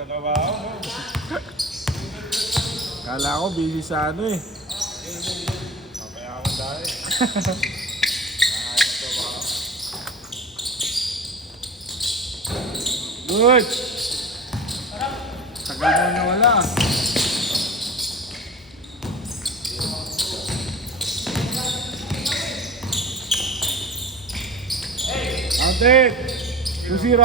Nagkatawa ako. Kala ko busy sa ano eh. Kaya ako dahil. Good! Tagal mo nawala. Counted! 2-0.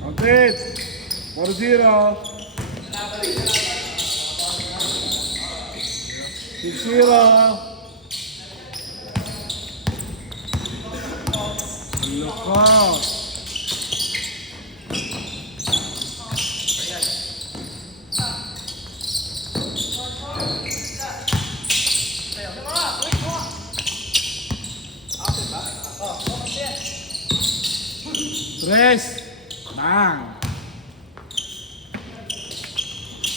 Counted! 4-0. 6-0. Loko! Tres! Bang!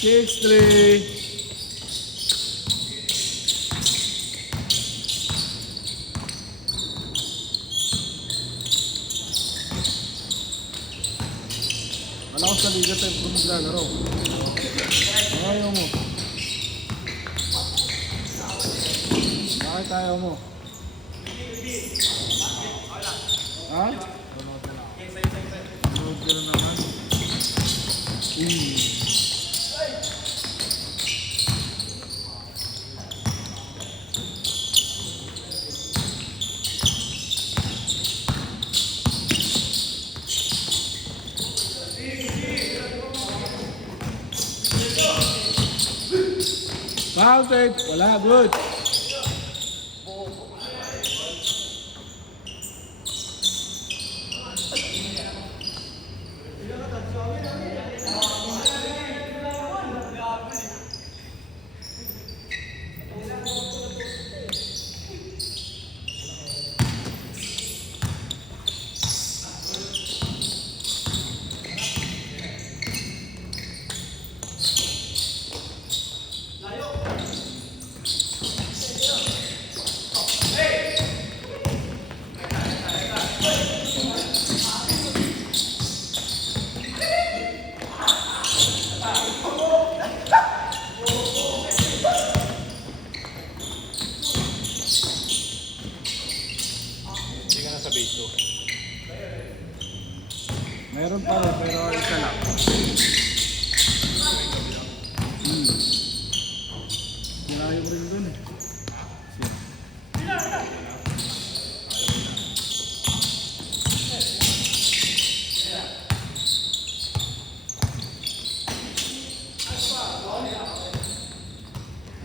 6-3. Wala ko sa liga tayo kung maglalaro. Ayaw mo. Bakit ayaw mo? Ha? Load ka na naman. Counted! Wala, good! Meron pa rin, pero isa lang. Malayo mo rin dun eh.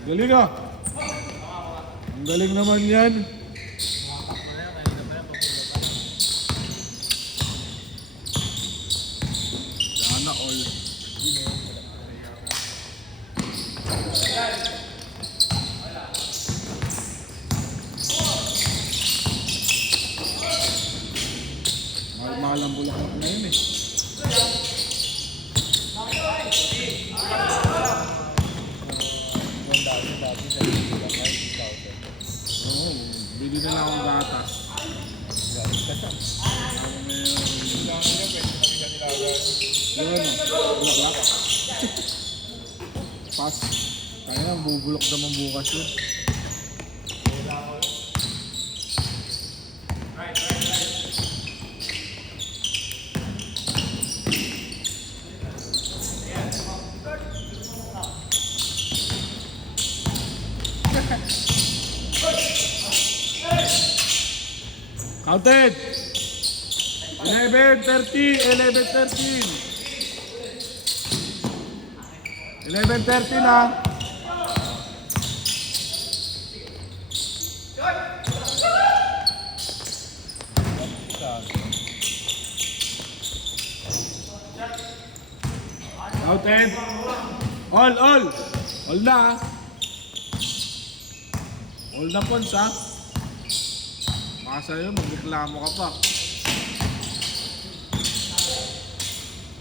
Galing ah! Ang galing naman yan. Sana all. Mahal ang Bulacan na yun eh. Oo, bili na lang akong gatas. Yun ano, bulaklak. Pas. Kaya na, bubulok naman bukas yun. Counted! 11-13, 11-13. 11-13 na. Counted. All na. All na points ha. Baka sa'yo, magreklamo ka pa.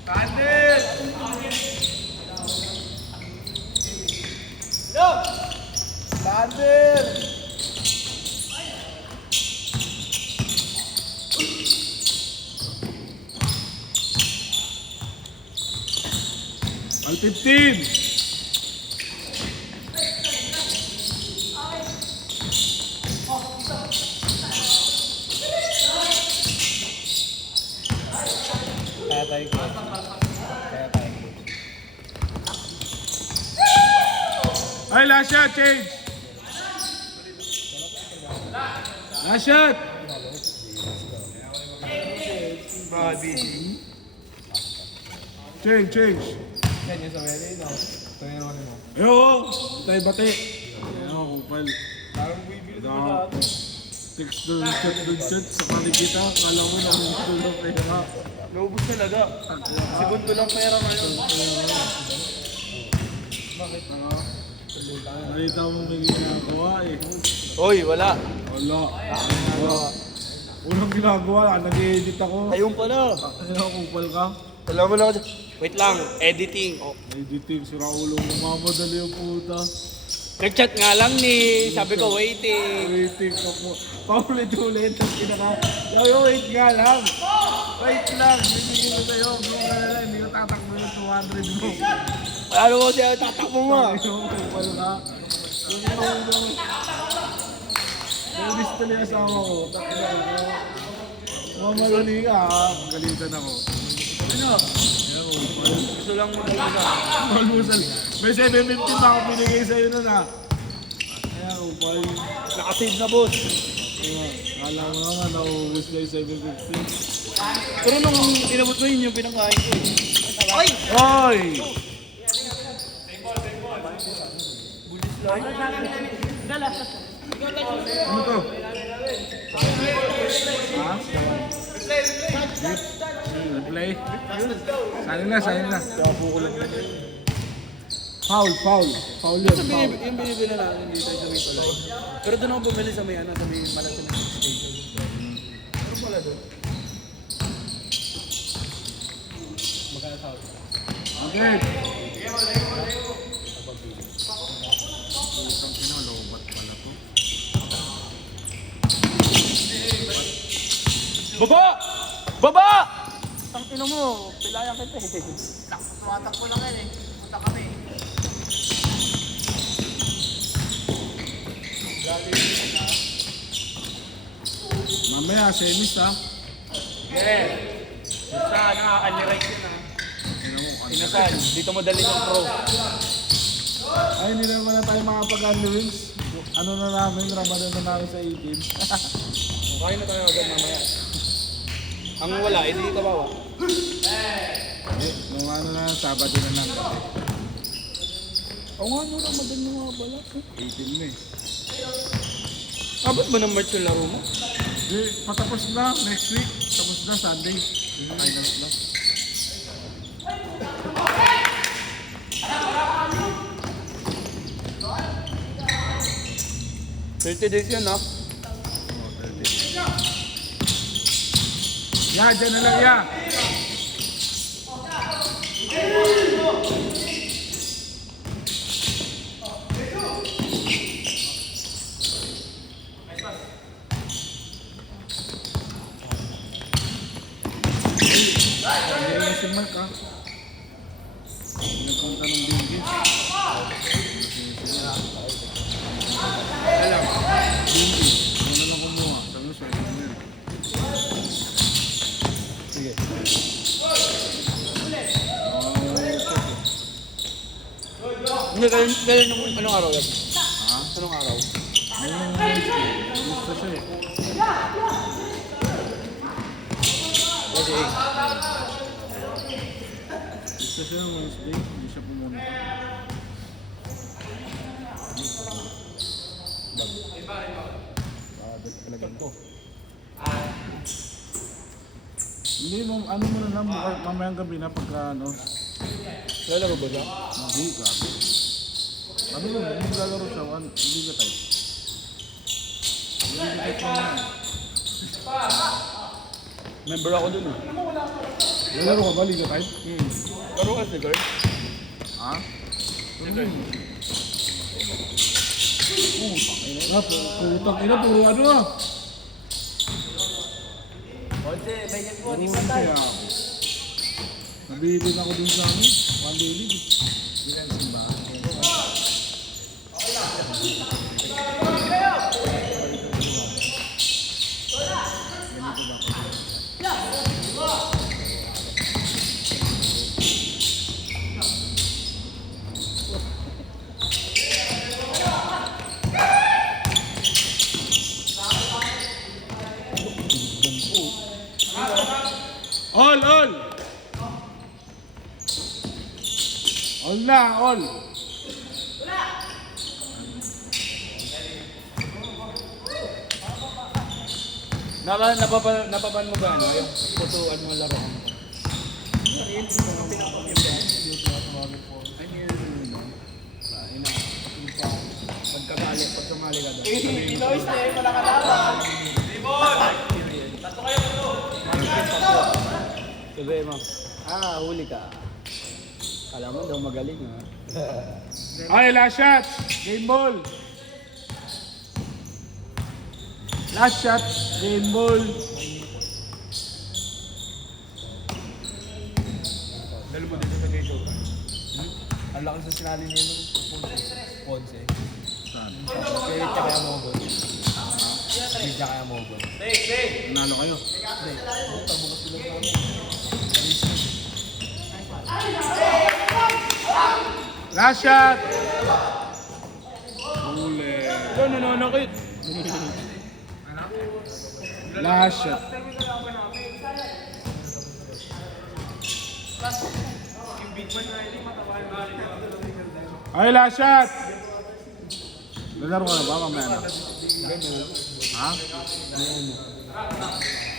Kadir! Kadir! All 15! Kaya tayo ko. Kaya tayo ko. Ay, last shot, change! Last shot! Baka busy. Change, change. Yan yung sa Meli, no? Ito yung mo. Ayun, tayo bati. Ayun, kupal. Parang bibili Ito. Text doon, chat. Sa paligita, kala mo na gusto ng pera. Naubos talaga. Segundo lang pera ngayon. Bakit? Ano? Nakita mo may ginagawa eh. Hoy, wala. Wala. Unang ginagawa, nag-edit ako. Ayun pala. Ayun, kupal ka. Alam mo lang. Wait lang, editing. Oh. Editing, sira ulo mo, mamadali yung puta. Nag-chat nga lang ni, sabi ko waiting. Waiting ka po. Paulit-ulit, tapos kinaka. Sabi ko, wait nga lang. Wait lang, bibigyan ko sa'yo. Hindi ko tatakbo yung 200 mo. Ano mo siya, tatakbo mo. Ayun, kupal ka. Yung ulo. Yung lista niya asawa ko. Takbo ako. Mamadali ka ha. Galitan ako. Ano? Ayun, kupal. Gusto lang mo talaga. Almusal. May 750 pa ako pinigay sa'yo nun ha. Ayan, upay. Nakasave na boss. Ayun, kala mo naman, nauubos na yung 750. Pero nung inabot mo yun yung pinangkain ko. Ay! Hoy! Ano to? Ha? Replay? Sayang na. Foul. Foul yun, foul. Yung binibili natin dito sa may tulay. Pero doon ako bumili sa may ano, sa may Malasan Station. Pero pala doon. Magkano sa house? Okay. Putang ina, lobat pala to. Baba! Baba! Ang ino mo, pilayan kita eh. Tumatakbo lang yan eh. Punta kami. Mamaya, semis ha. Yeah. Basta nakaka-underwrite yun ha. Inasal, dito mo dalhin yung pro. Ay, hindi naman na tayo makapag-underwings. Ano na namin, Ramadan na namin sa 18. Kaya na tayo agad mamaya. Ang wala, hindi ka bawa. Nung ano na, Sabado na lang kami. Oo nga, no, Ramadan mo nga pala. 18 na eh. Abot ba ng March yung laro mo? Di, patapos na, next week. Tapos na, Sunday. Finals na. $30 days yun ha. Ya, dyan na lang, ya. Hindi si Mark ha. Nagpunta ng Bingis. Alam. Bingis. Ano lang kumuha? Sabi sa email. Sige. Hindi, kailan yung anong araw yan? Ha? Anong araw? Ayun, gusto siya eh. Kasi Gusto siya ng Wednesday, hindi siya pumunta. Hindi mo, ano mo na lang, mamayang gabi na pagka ano, lalaro ba siya? hindi ka. Ano mo, maglalaro siya, hindi ka tayo. Member ako dun eh. Laro ka ba, Liga Type? Laro ka sa guard? Ha? Putang ina, puro ano ah. Konse, may yan po, di Puro patay. kaya ako. Nabitin ako dun sa amin. One day league. Bilang ba? All, all! All na, all! Napapan mo ba ano? Yung putuan mo laro mo? Pagkamali ka doon. Pinoys na eh, wala ka laban. Tatlo kayo mo. Sabi mo, huli ka. Alam mo daw magaling ha. Okay, last shot! Game ball! Last shot, game ball! Dalo mo dito sa dito. Ang lakas sa sinali niya ng Ponce. Saan? Kaya kaya mo go. Kaya kaya mo go. Nanalo kayo. Last shot! Huli. Doon nanonokit. Last shot. Okay, last shot! Lalaro ka na ba mamaya na? Ha?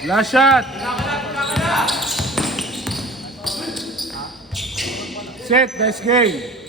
Last shot! Set, next game!